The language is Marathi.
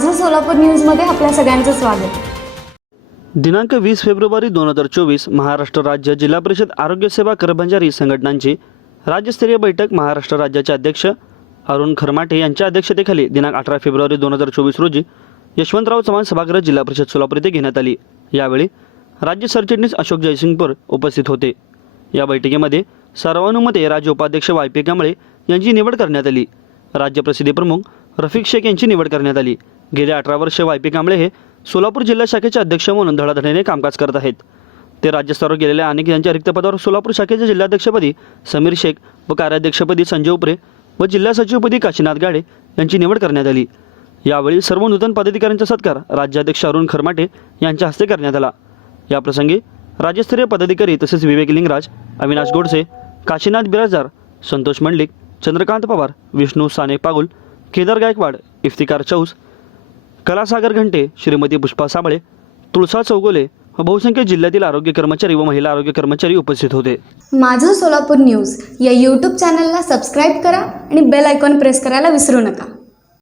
माझं सोलापूर न्यूजमध्ये आपल्या सगळ्यांचं स्वागत। दिनांक 20 फेब्रुवारी 2024 महाराष्ट्र राज्य जिल्हा परिषद आरोग्य सेवा कर्मचारी संघटनांची राज्यस्तरीय बैठक महाराष्ट्र राज्याचे अध्यक्ष अरुण खरमाटे यांच्या अध्यक्षतेखाली दिनांक 18 फेब्रुवारी 2024 रोजी यशवंतराव चव्हाण सभागृह जिल्हा परिषद सोलापूर येथे घेण्यात आली। यावेळी राज्य सरचिटणीस अशोक जयसिंगपूर उपस्थित होते। या बैठकीमध्ये सर्वानुमते राज्य उपाध्यक्ष वाय.पी. कांबळे यांची निवड करण्यात आली। राज्य प्रसिद्धी प्रमुख रफिक शेख यांची निवड करण्यात आली। गेल्या 18 वर्षे वाय.पी. कांबळे हे सोलापूर जिल्हा शाखेचे अध्यक्ष म्हणून धडाधडीने कामकाज करत आहेत। ते राज्यस्तरावर गेलेल्या अनेक यांच्या रिक्त पदावर सोलापूर शाखेच्या जिल्हाध्यक्षपदी समीर शेख व कार्याध्यक्षपदी संजय उपरे व जिल्हा सचिवपदी काशीनाथ गाडे यांची निवड करण्यात आली। यावेळी सर्व नूतन पदाधिकाऱ्यांचा सत्कार राज्याध्यक्ष अरुण खरमाटे यांच्या हस्ते करण्यात आला। याप्रसंगी राज्यस्तरीय पदाधिकारी तसेच विवेक लिंगराज, अविनाश गोडसे, काशीनाथ बिराजदार, संतोष मंडलिक, चंद्रकांत पवार, विष्णू साने पागुल, केदार गायकवाड, इफ्तिकार चौस, कलासागर घंटे, श्रीमती पुष्पा साबळे, तुळसा चौगुले व बहुसंख्य जिल्ह्यातील आरोग्य कर्मचारी व महिला आरोग्य कर्मचारी उपस्थित होते। माझं सोलापूर न्यूज या यूट्यूब चॅनलला सबस्क्राईब करा आणि बेल आयकॉन प्रेस करायला विसरू नका।